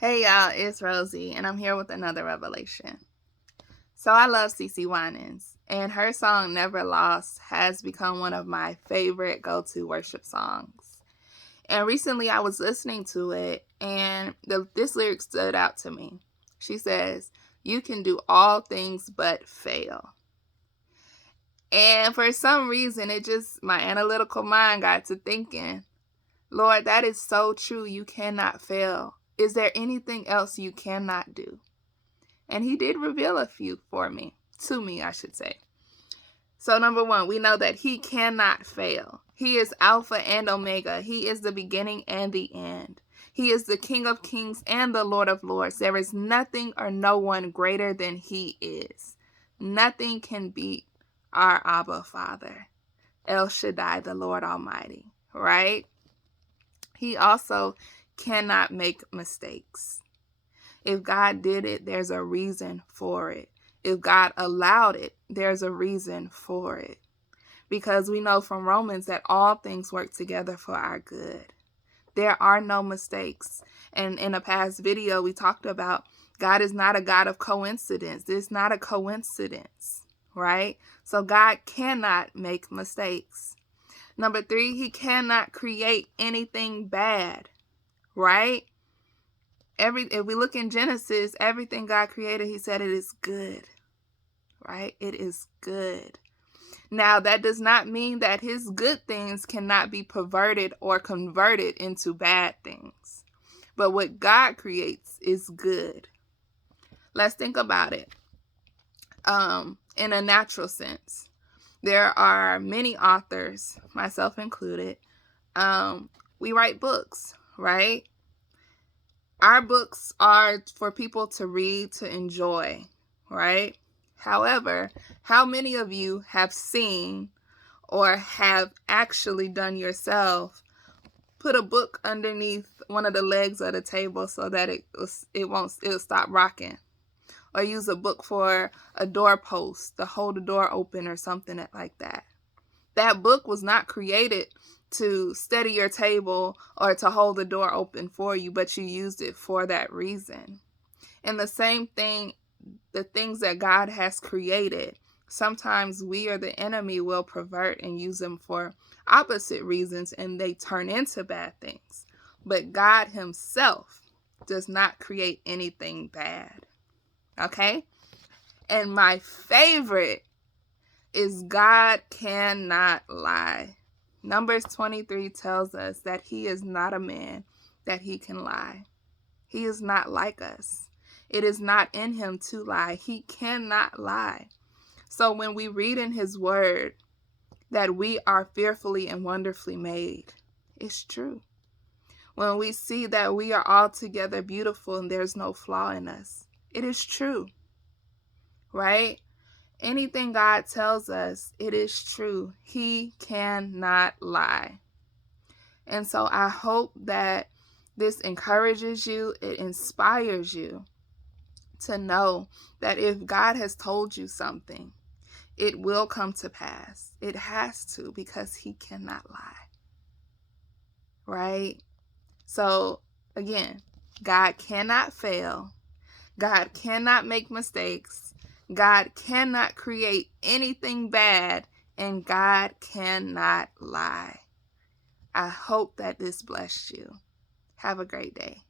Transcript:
Hey y'all, it's Rosie, and I'm here with another revelation. So I love CeCe Winans, and her song Never Lost has become one of my favorite go-to worship songs. And recently I was listening to it, and this lyric stood out to me. She says, "You can do all things but fail." And for some reason, my analytical mind got to thinking, Lord, that is so true. You cannot fail. Is there anything else you cannot do? And he did reveal a few to me, I should say. So number one, we know that he cannot fail. He is Alpha and Omega. He is the beginning and the end. He is the King of Kings and the Lord of Lords. There is nothing or no one greater than he is. Nothing can beat our Abba Father, El Shaddai, the Lord Almighty, right? He also cannot make mistakes. If God did it, there's a reason for it. If God allowed it, there's a reason for it. Because we know from Romans that all things work together for our good. There are no mistakes. And in a past video, we talked about God is not a God of coincidence. It's not a coincidence, right? So God cannot make mistakes. Number three, he cannot create anything bad, right? If we look in Genesis, everything God created, he said it is good, right? It is good. Now, that does not mean that his good things cannot be perverted or converted into bad things. But what God creates is good. Let's think about it in a natural sense. There are many authors, myself included. We write books, right? Our books are for people to read, to enjoy, right? However, how many of you have seen or have actually done yourself put a book underneath one of the legs of the table so that it'll stop rocking? Or use a book for a doorpost to hold the door open or something like that. That book was not created to steady your table or to hold the door open for you, but you used it for that reason. And the same thing, the things that God has created, sometimes we or the enemy will pervert and use them for opposite reasons, and they turn into bad things. But God himself does not create anything bad. Okay? And my favorite is God cannot lie. Numbers 23 tells us that he is not a man that he can lie. He is not like us. It is not in him to lie. He cannot lie. So when we read in his word that we are fearfully and wonderfully made, it's true. When we see that we are altogether beautiful and there's no flaw in us, it is true, right? Anything God tells us, it is true. He cannot lie. And so I hope that this encourages you, it inspires you to know that if God has told you something, it will come to pass. It has to, because he cannot lie. Right? So again, God cannot fail. God cannot make mistakes. God cannot create anything bad, and God cannot lie. I hope that this blessed you. Have a great day.